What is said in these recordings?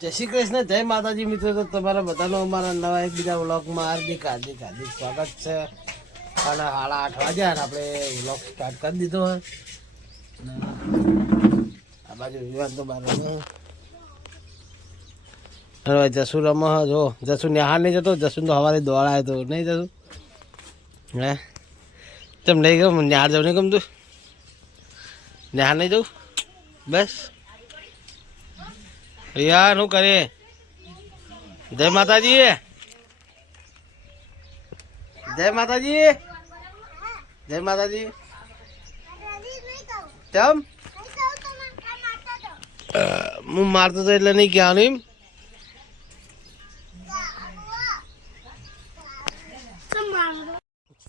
જય શ્રી કૃષ્ણ, જય માતાજી મિત્રો. તો તમારા બધાનો અમારા નવા એક બીજા વ્લોગમાં હાર્દિક સ્વાગત છે. અને 8:30 વાગ્યા અને આપણે વ્લોગ સ્ટાર્ટ કરી દીધો હોય. આ બાજુ વિવાદ તો બાર હવે જસુ રમ જો જસુ નિહાર નહીં જતો. જસુ તો સવારે દોડાય તો નહીં જશું હે તેમ નહીં ગમ નિહાર જવું નહીં ગમતું. નિહાર નહીં જવું બસ યાર શું કરે. જય માતાજી, જય માતાજી, જય માતાજી. કેમ હું મારતો તો એટલે નહીં કહેવાનું એમ.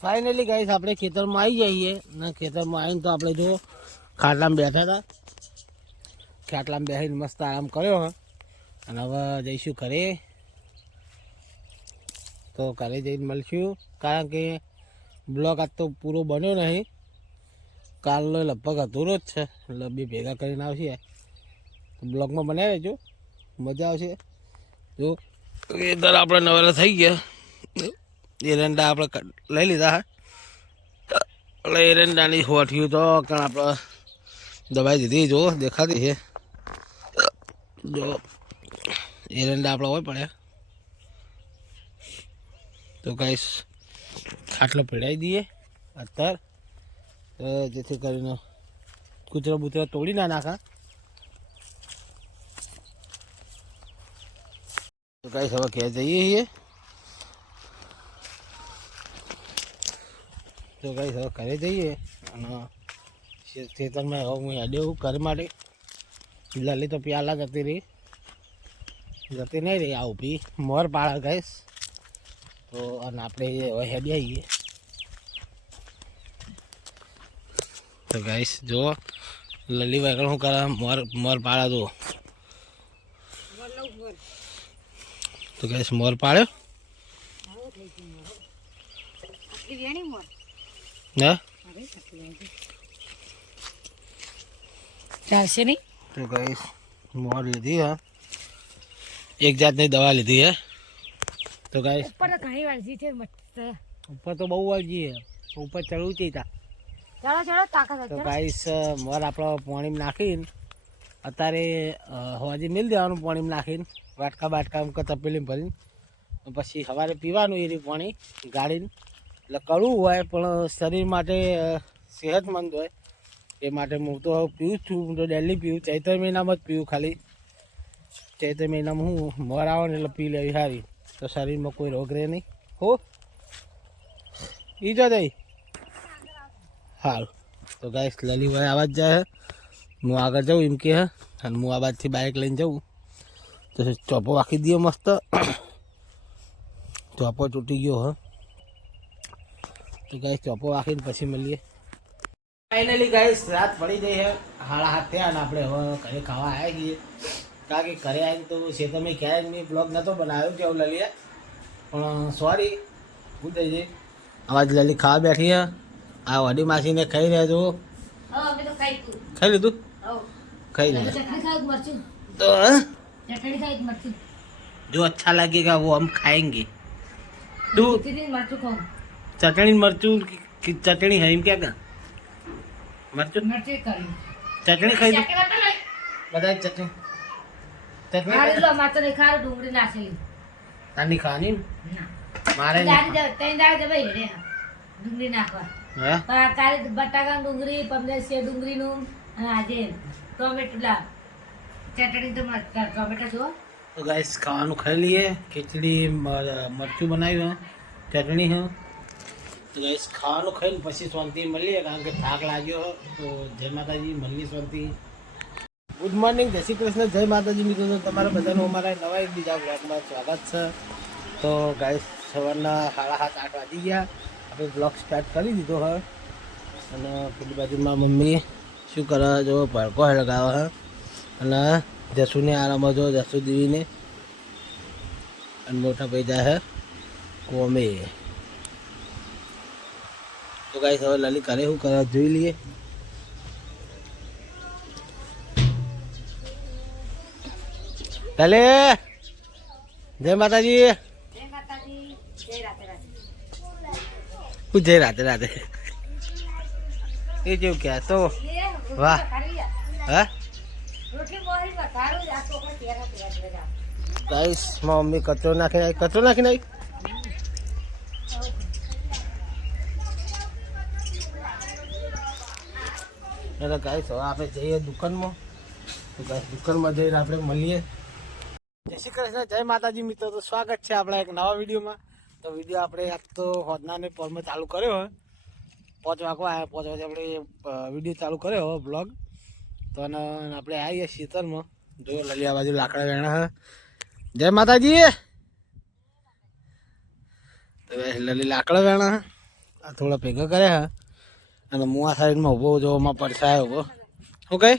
ફાઇનલી ગાઈસ આપણે ખેતરમાં આવી જઈએ ને ખેતરમાં આવીને તો આપણે જો ખાટલામાં બેઠા હતા. ખાટલામાં બેસીને મસ્ત આરામ કર્યો અને હવે જઈશું ઘરે. તો ઘરે જઈને મળશું કારણ કે બ્લોગ આજ તો પૂરો બન્યો નહીં. કાલનો લગભગ અધૂરો જ છે એટલે બે ભેગા કરીને આવશે. બ્લોગમાં બનાવી રહેજો, મજા આવશે. જો વેધર આપણે નવેલા થઈ ગયા. એરંડા આપણે લઈ લીધા એટલે એરંડાની હોઠ્યું તો કારણ આપણે દવાઈ દીધી. જો દેખાતી છે જો એરંડા આપણા હોય પડ્યા. તો ગાઈસ ખાટલો પીડાવી દઈએ અત્યારે જેથી કરીને કૂતરા બૂતરા તોડી ના નાખા. તો ગાઈસ હવે ક્યાં જઈએ છીએ. તો ગાઈસ હવે ઘરે જઈએ અને ખેતરમાં હવે હું હેડ્યો ઘર માટે. લલી તો પ્યાલા જતી રહી, જતી નહીં રહી. આ ઊભી મોર પાળા ગાઈસ. તો અને આપણે હવે હેડી આવીએ. તો ગાઈસ જો લલી વાગણ શું કરે, મોર પાળા જુઓ. તો ગાઈસ મોર પાળ્યો ને ચાલશે નહીં. તો ગાઈસ મોર લીધી હે, એક જાતની દવા લીધી હે. તો ગાઈસ ઉપર ઘણી વાળજી છે મસ્ત. ઉપર તો બહુ વાળજી હે, ઉપર ચડવું ચીતા. ચલો ચલો તાકાત તો ગાઈસ મોર આપણો પાણીમાં નાખીને અત્યારે હવાજી મિલ દેવાનું. પાણીમાં નાખીને વાટકા બાટકા તપેલીમાં ભરીને પછી સવારે પીવાનું. એ રીતે પાણી ગાળીને. એટલે કડવું હોય પણ શરીર માટે સેહતમંદ હોય. એ માટે હું તો પીવું જ છું. હું તો ડેલી પીવું. ચૈત્ર મહિનામાં જ પીવું ખાલી. ચૈત્ર મહિનામાં હું મોર આવે ને એટલે પી લેવી સારી. તો શરીરમાં કોઈ રોગ રહે નહીં. હો ઈ જો દઈ હાલ. તો ગાઈસ લલીભાઈ આવા જ જાય. હું આગળ જાઉં એમ કે અને હું આ બાજુથી બાઇક લઈને જાઉં. તો ચોપો વાંકી દઈએ મસ્ત. ચોપો તૂટી ગયો હ. તો ગાઈસ ચોપો વાંકીને પછી મળીએ. ફાઇનલી ગાઈસ રાત પડી ગઈ છે. 7:30 થયા અને આપણે હવે ઘરે ખાવા આવ્યા છીએ. કારણ કે ઘરે આવીને તો તમે ક્યાંય મેં બ્લોગ નહોતો બનાવ્યો કેવું લલીએ, પણ સોરી ભૂલ થઈ જઈ. આવાજ લલી ખાવા બેઠી હે. આ વડી માસીને ખાઈ રહ્યા છો. ખાઈ લીધું? ખાઈ લીધું તો जो अच्छा लगेगा वो हम खाएंगे. चटनी मरचू की चटनी है क्या क्या मरचू चटनी खाई दो. बताए चटनी चटनी तानी खानी मारे બટાકા ડુંગળી પમલેશે ડુંગળી નું આજે ટોમેટો ચટણી તો ટોમેટો છો. તો ગાઈસ ખાવાનું ખાઈ લઈએ. ખીચડી મરચું બનાવ્યું હે, ચટણી હે. તો ગાઈસ ખાવાનું ખાઈને પછી શાંતિ મળીએ કારણ કે થાક લાગ્યો. તો જય માતાજી, મળીએ શાંતિ. ગુડ મોર્નિંગ, જય શ્રી કૃષ્ણ, જય માતાજી મિત્રો. તો તમારા બધાનું અમારા નવા એક બીજા બ્લોગમાં સ્વાગત છે. તો ગાઈસ સવારના 7:30-8 વાગી ગયા. આપણે બ્લોગ સ્ટાર્ટ કરી દીધો હવે. અને પેલી બાજુમાં મમ્મી શું કરે જો ભડકો લગાવે હે. અને જસુને આરામમાં જો જસુ દેવીને અને મોટા ભાઈ જાય હે કોમે. તો ગાઈસ હવે લલી કરે શું કરે જોઈ લઈએ. ચાલે જય માતાજી. જય માતાજી, જય રાધે રાધે. હું જય રાધે રાધે એ જેવું ક્યાં તો વાહ હા ગાઈસ માં મમ્મી કચરો નાખીને આવી. કચરો નાખીને આવી. એટલે ગાઈસ હવે આપણે જઈએ દુકાનમાં. તો ગાઈસ દુકાનમાં જઈને આપણે મળીએ. જય શ્રી કૃષ્ણ, જય માતાજી મિત્રો. તો સ્વાગત છે આપણા એક નવા વિડીયોમાં. તો વિડીયો આપણે આજ તો હોદનાને પોરમાં ચાલુ કર્યો હોય. 5 વાગવા આવ્યા. 5 વાગે આપણે વિડીયો ચાલુ કર્યો હોય બ્લોગ. તો આપણે આવીએ શીતળમાં. જો લલિયા બાજુ લાકડા વેણા હે. જય માતાજી. તો લલી લાકડા વેણા આ થોડા ભેગા કર્યા હે. અને હું આ સાઈડમાં ઊભો જોવામાં પડસાયો ઊભો. શું કહે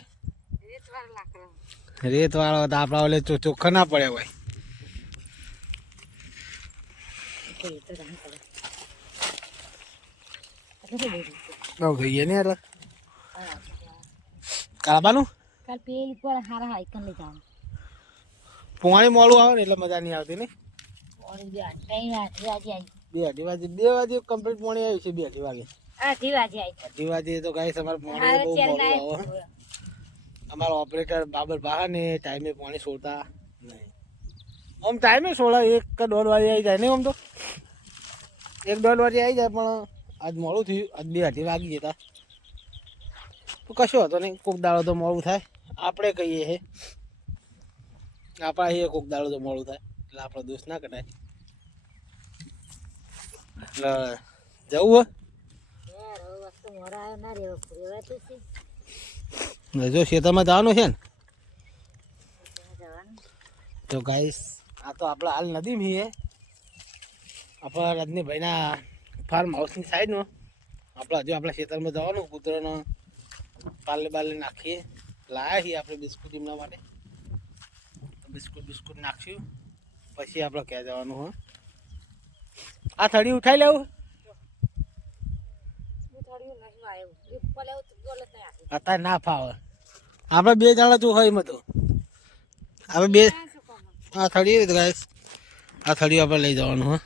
રેત વાળો તો આપણા ઓલે ચોખ્ખા ના પડે હોય. બહુ ગઈએ ને એટલે કાબાનું પોણી મોડું આવે ને એટલે મજા નહીં આવતી ને. 2:30 વાગે કમ્પ્લીટ પોણી આવ્યું છે. 2:30 વાગે 2:30 વાગે તો ગાઈસ અમારે પોણી બહુ મોડું આવે. અમારો ઓપરેટર બાબર બહાર ને ટાઈમે પાણી છોડતા નહીં. આમ ટાઈમે છોડા 1-1.5 વાગે આવી જાય ને. આમ તો 1-1.5 વાગે આવી જાય પણ આજ મોડું થયું. આજ 2:30 વાગી જતા તો કશું હતો નહીં. કોક દાડો તો મોડું થાય. આપણે કહીએ છે આપણા કોક દાડો તો મોડું થાય એટલે આપણો દોષ ના કઢાય. એટલે જવું હોય જો ખેતરમાં જવાનું છે ને. તો ગાઈસ આ તો આપણા હાલ નદીમાં છીએ. આપણા રજનીભાઈના ફાર્મ હાઉસની સાઈડમાં આપણે હજુ આપણા ખેતરમાં જવાનું. કૂતરાનો પાલે બાલે નાખીએ. લાવ્યા છીએ આપણે બિસ્કુટ એમના માટે. બિસ્કુટ નાખશું પછી આપણે ક્યાં જવાનું હોય. આ થડી ઉઠાઈ લેવું. અત્યારે ના ફાવે. આપણે 2 જણા તું હોય એમાં તો આપણે 2 આ થડી ગાઈસ આ થડી આપણે લઈ જવાનું હોય.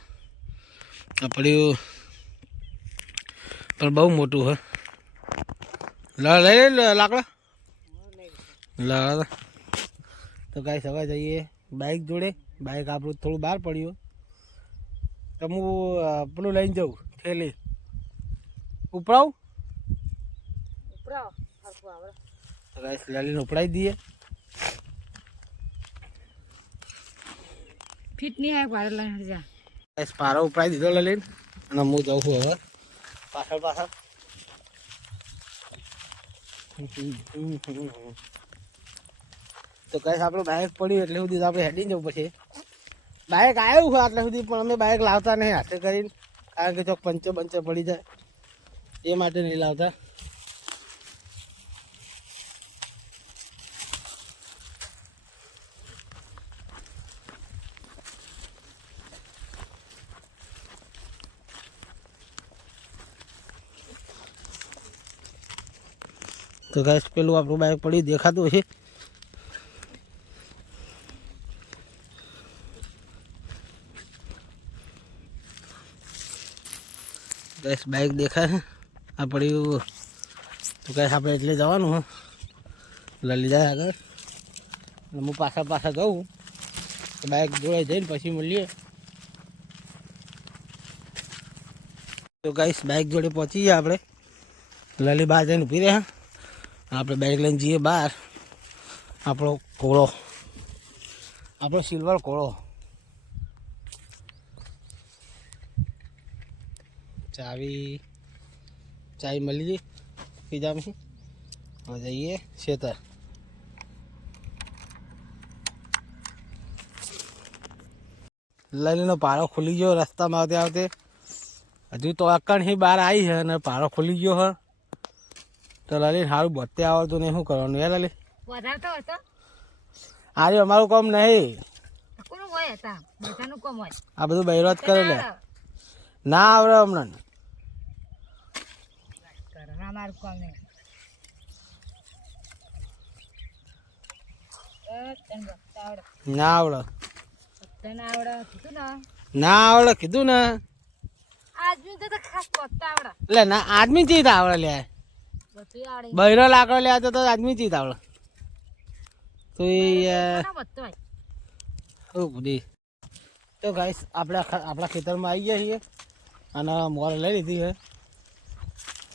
આ પડ્યું પણ બહુ મોટું હોય. લઈ લાકડા તો ગાઈસ હવે જઈએ બાઇક જોડે. બાઇક આપણું થોડું બહાર પડ્યું તો હું પેલું લઈને જાઉં થેલી. ઉપડાવું તો ગાઈસ લલીને ઉપડાવી દઈએ. ફિટ નહીં આવે પારો લઈને જા. ગાઈસ પારો ઉપડાવી દીધો લલીને અને હું જાઉં છું હવે પાછળ. તો ગાઈસ આપણું બાઇક પડ્યું એટલે સુધી આપણે હેડીને જવું પછી. બાઇક આવ્યું છે આટલા સુધી પણ અમે બાઇક લાવતા નહીં હાથે કરીને. કારણ કે ચોક પંચર પડી જાય એ માટે નહીં લાવતા. તો ગાઈસ પેલું આપણું બાઇક પડ્યું દેખાતું હશે. ગાઈસ બાઇક દેખાય આ પડ્યું. તો ગાઈસ આપણે એટલે જવાનું હો. લલી જાય આગળ અને હું પાછા જાઉં. બાઇક જોડે જઈને પછી મળીએ. તો ગાઈસ બાઇક જોડે પહોંચી ગયા આપણે. લલી બહાર જઈને ઊભી રહે. આપણે બાઇક લઈને જઈએ બહાર. આપણો ઘોડો આપણો સિલ્વર ઘોડો. ચાવી મળી ગઈ પીજામાં. હવે જઈએ ખેતર. લલીનો પારો ખુલી ગયો રસ્તામાં આવતે. હજુ તો અકણ બહાર આવી છે અને પારો ખુલી ગયો હે. તો લલીને સારું બધે આવડતું નહીં. શું કરવાનું યાર લલી? આજે અમારું કામ નહીં. આ બધું બૈરો જ કરે લે. ના આવડે હમણાં. ના આવડે તને આવડે કીધું ને ના આવડે કીધું ને આજમી તો ખાસ પત્તા આવડે એટલે ના આદમી ચીત આવડે લે બધું આવડે બૈરો લાકડો લે તો આદમી ચીત આવડે તો એ બધું ઓ બુડી તો ગાઈસ આપણા ખેતરમાં આવી ગયા છીએ અને મોર લઈ લીધી છે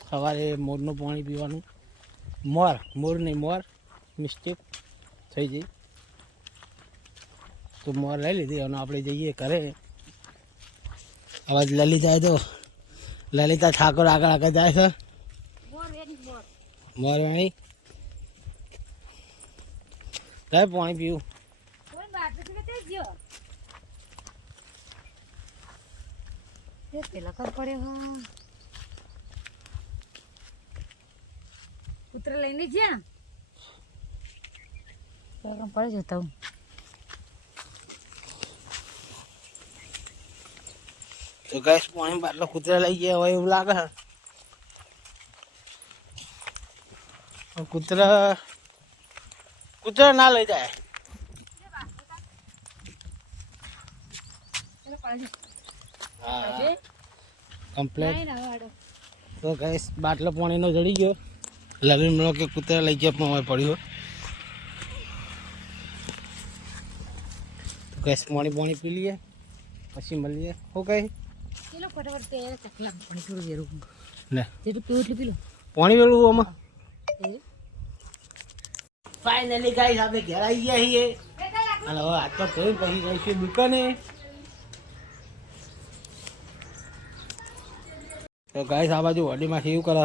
સવારે મોરનું પાણી પીવાનું મોર નહીં મોર મિસ્ટેક થઈ ગઈ તો મોર લઈ લીધી અને આપણે જઈએ ઘરે હવે લલિતા તો લલિતા ઠાકોર આગળ જાય છે મોર વાણી કઈ પાણી પીવું પેલા કર પડ્યો કૂતરા લઈને જ્યાં પડે જતા હું તો ગેસ પાણી બાટલો કૂતરા લઈ ગયા હોય એવું લાગે કૂતરા ના લઈ જાય હા કમ્પ્લેટ તો ગેસ બાટલો પાણીનો જડી ગયો લલિન મળો કે કૂતરા લઈ ગયા પણ પડ્યો તો ગેસ પાણી પી લઈએ પછી મળીએ ઓકે પેલો ફટાફટ તૈયાર ચકલા પાણી થોડું વેરું લે જેટલું પીવું એટલું પીલો પાણી વેળવું આમાં ફાઇનલી ગાઈસ આપણે ઘેર આવી ગયા છીએ અને હવે હાથ પર ધોઈ પછી જઈશું દુકાને તો ગાઈસ આ બાજુ વડીમાંથી એવું કરે